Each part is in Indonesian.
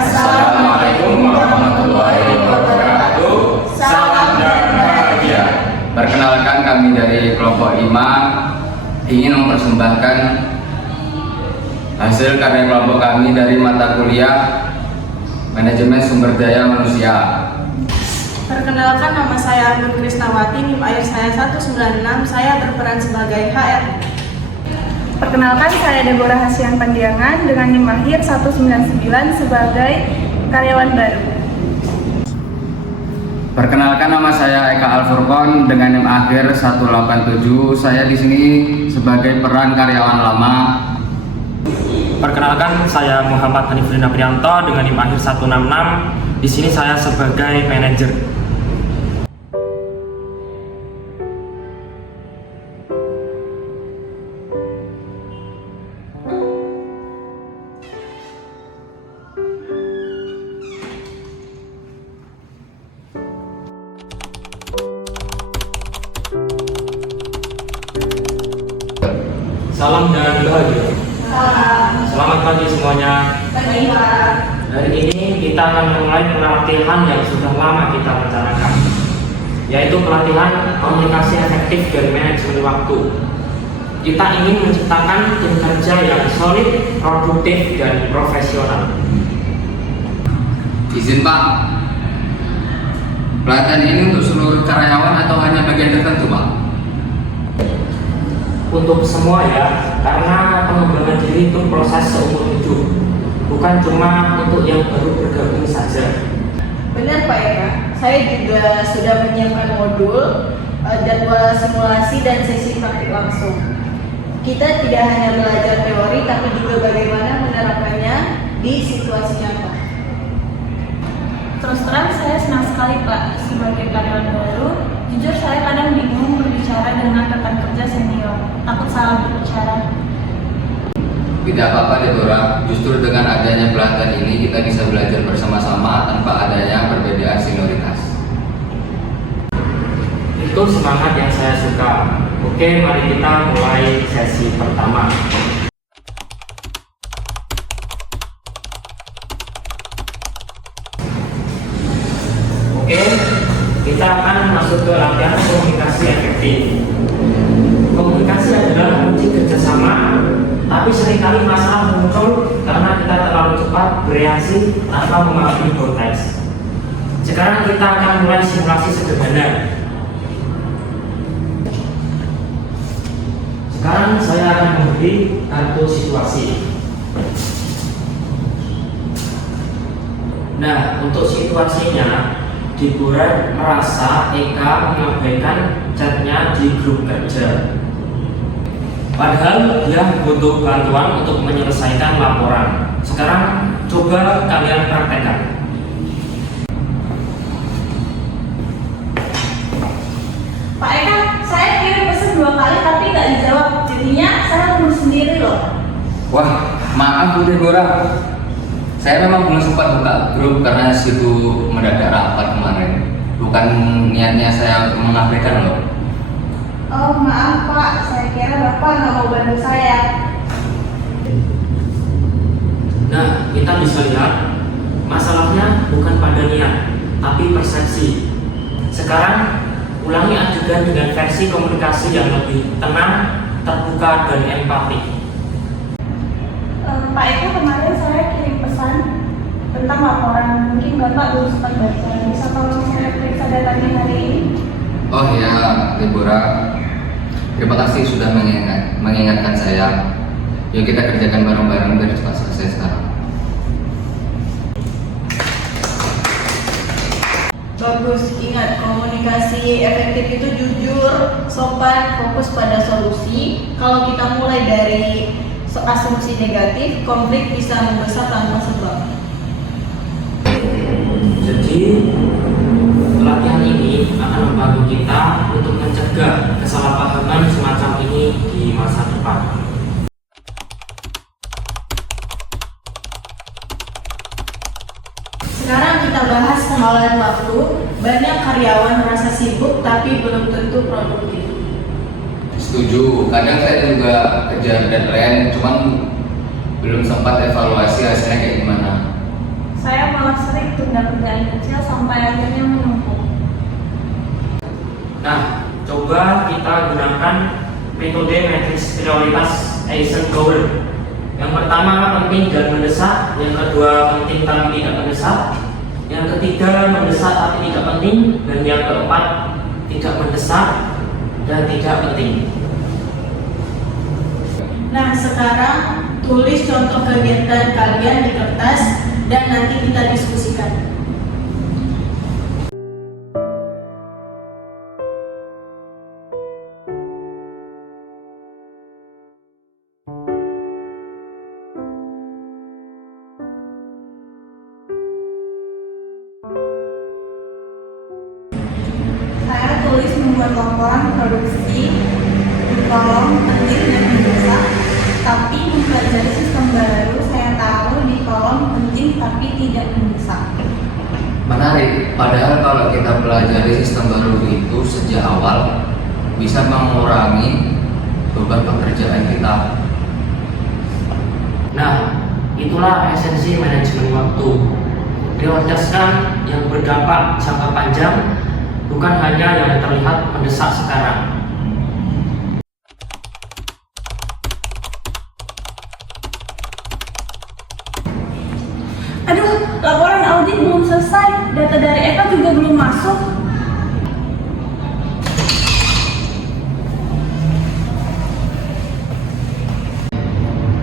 Assalamualaikum warahmatullahi wabarakatuh. Salam dan bahagia. Perkenalkan, kami dari kelompok 5 ingin mempersembahkan hasil karya kelompok kami dari mata kuliah Manajemen Sumber Daya Manusia. Perkenalkan, nama saya Nur Krisnawati, NIM akhir saya 196, saya berperan sebagai HR. Perkenalkan, saya Deborah Hasian Pandiangan dengan NIM akhir 199 sebagai karyawan baru. Perkenalkan, nama saya Eka Alfurqon dengan NIM akhir 187. Saya di sini sebagai peran karyawan lama. Perkenalkan, saya Muhammad Hanifudin Aprianto dengan NIM akhir 166. Di sini saya sebagai manajer. Salam dan bahagia. Selamat pagi semuanya. Hari ini kita akan memulai pelatihan yang sudah lama kita rencanakan, yaitu pelatihan komunikasi efektif dari manajemen waktu. Kita ingin menciptakan tim kerja yang solid, produktif, dan profesional. Izin Pak, pelatihan ini untuk seluruh karyawan atau hanya bagian tertentu Pak? Untuk semua ya, karena pengembangan diri itu proses seumur hidup, bukan cuma untuk yang baru bergabung saja. Benar Pak Eka, saya juga sudah menyiapkan modul, jadwal simulasi dan sesi praktik langsung. Kita tidak hanya belajar teori, tapi juga bagaimana menerapkannya di situasi nyata. Terus terang, saya senang sekali Pak sebagai karyawan baru. Jujur saya kadang bingung berbicara dengan rekan kerja senior, takut salah berbicara. Tidak apa-apa Deborah, justru dengan adanya pelatihan ini kita bisa belajar bersama-sama tanpa adanya perbedaan senioritas. Itu semangat yang saya suka. Oke, mari kita mulai sesi pertama. Oke, kita akan masuk ke latihan komunikasi efektif. Komunikasi adalah kunci kerjasama, tapi seringkali masalah muncul karena kita terlalu cepat bereaksi tanpa memahami konteks. Sekarang kita akan mulai simulasi sederhana. Sekarang saya akan memberi kartu situasi. Nah, untuk situasinya, Deborah merasa Eka mengabaikan chatnya di grup kerja. Padahal dia butuh bantuan untuk menyelesaikan laporan. Sekarang coba kalian praktekkan. Pak Eka, saya kirim pesan 2 kali tapi nggak dijawab. Jadinya saya urus sendiri loh. Wah, maaf Bu Deborah, saya memang belum sempat buka grup karena situ mendadak rapat kemarin. Bukan niatnya saya mengabaikan loh. Oh maaf Pak, saya kira Bapak nggak mau bantu saya. Nah, kita bisa lihat masalahnya bukan pada niat, tapi persepsi. Sekarang ulangi adegan dengan versi komunikasi yang lebih tenang, terbuka, dan empati. Pak Eka, kemarin saya kirim pesan tentang laporan. Mungkin Bapak belum sempat baca. Bisa tolong saya periksa datanya hari ini? Oh ya Deborah, terima kasih sudah mengingatkan saya. Yuk kita kerjakan bareng-bareng biar cepat selesai sekarang. Bagus, ingat komunikasi efektif itu jujur, sopan, fokus pada solusi. Kalau kita mulai dari asumsi negatif, konflik bisa membesar tanpa sebab. Jadi, pelatihan ini akan membantu kita untuk mencegah kesalahpahaman semacam ini di masa depan. Sekarang kita bahas pengelolaan waktu. Banyak karyawan merasa sibuk tapi belum tentu produktif. Setuju, kadang saya juga kejar deadline, cuman belum sempat evaluasi hasilnya kayak gimana. Saya menunda kerjaan kecil sampai akhirnya menumpuk. Nah, coba kita gunakan metode matriks prioritas Eisenhower. Yang pertama penting dan mendesak, yang kedua penting tapi tidak mendesak, yang ketiga mendesak tapi tidak penting, dan yang keempat tidak mendesak dan tidak penting. Nah, sekarang tulis contoh kegiatan kalian di kertas dan nanti kita diskusikan. Saya tulis membuat laporan produksi di kolom penting dan mendesak, tapi mempelajari sistem baru saya taruh di kolom penting tapi tidak mendesak. Menarik, padahal kalau kita pelajari sistem baru itu sejak awal bisa mengurangi beban pekerjaan kita. Nah, itulah esensi manajemen waktu. Prioritaskan yang berdampak jangka panjang, bukan hanya yang terlihat mendesak sekarang. Aduh, laporan audit belum selesai, data dari Eka juga belum masuk.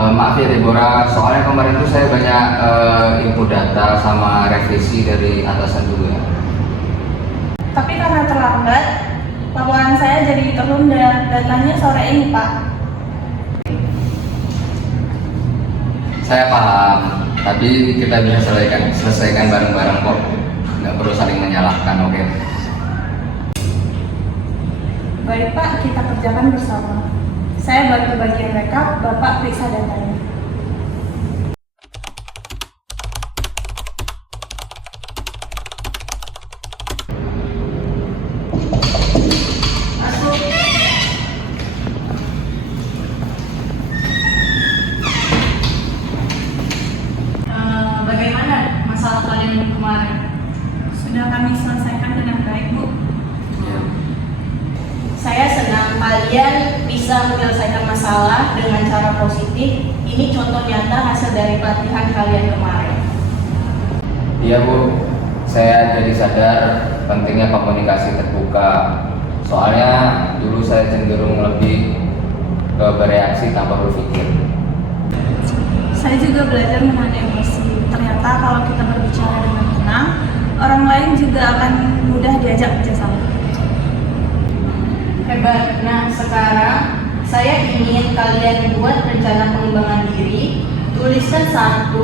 Maaf ya Deborah, soalnya kemarin tuh saya banyak input data sama revisi dari atasan dulu ya. Tapi karena terlambat, laporan saya jadi tertunda. Datanya sore ini, Pak. Saya paham, tapi kita bisa selesaikan bareng-bareng kok. Nggak perlu saling menyalahkan, oke? Baik, Pak, kita kerjakan bersama. Saya bantu bagian rekap, Bapak periksa datanya. Masuk. Bagaimana masalah kalian kemarin? Sudah kami selesaikan dengan baik, Bu. Saya senang kalian bisa menyelesaikan masalah dengan cara positif. Ini contoh nyata hasil dari pelatihan kalian kemarin. Iya Bu, saya jadi sadar pentingnya komunikasi terbuka. Soalnya dulu saya cenderung lebih ke bereaksi tanpa berpikir. Saya juga belajar menahan emosi. Ternyata kalau kita berbicara dengan tenang, orang lain juga akan mudah diajak kerjasama. Hebat. Nah, sekarang saya ingin kalian buat rencana pengembangan diri. Tuliskan satu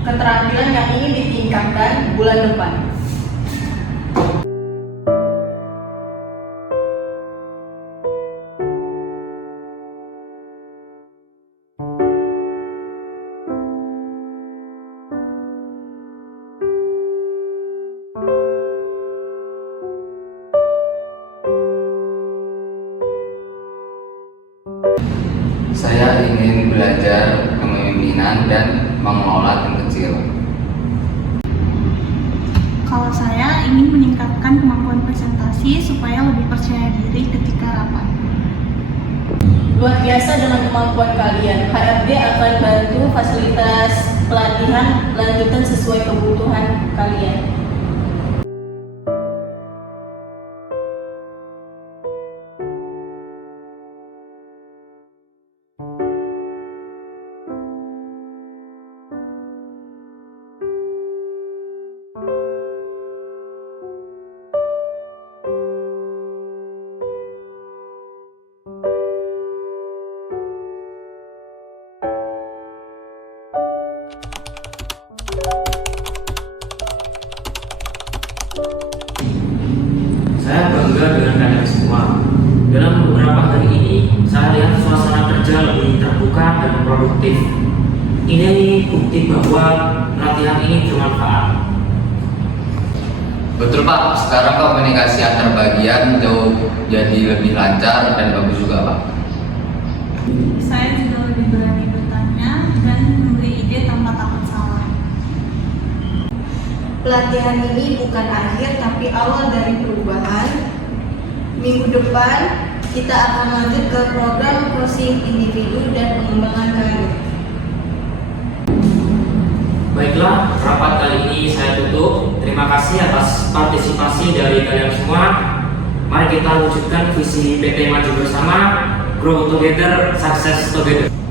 keterampilan yang ingin ditingkatkan bulan depan. Saya ingin belajar kepemimpinan dan mengelola tim kecil. Kalau saya ingin meningkatkan kemampuan presentasi supaya lebih percaya diri ketika rapat. Luar biasa dengan kemampuan kalian. HRD akan bantu fasilitas pelatihan lanjutan sesuai kebutuhan kalian. Saya bangga dengan kalian semua. Dalam beberapa hari ini, saya lihat suasana kerja lebih terbuka dan produktif. Ini bukti bahwa pelatihan ini bermanfaat. Betul Pak, sekarang komunikasi antar bagian jauh jadi lebih lancar dan bagus juga Pak. Saya juga lebih berani bertanya dan memberi ide tanpa takut salah. pelatihan ini bukan akhir tapi awal dari perubahan. Minggu depan kita akan lanjut ke program coaching individu dan pengembangan karir. Baiklah, rapat kali ini saya tutup. Terima kasih atas partisipasi dari kalian semua. Mari kita wujudkan visi PT Maju Bersama, Grow Together, Success Together.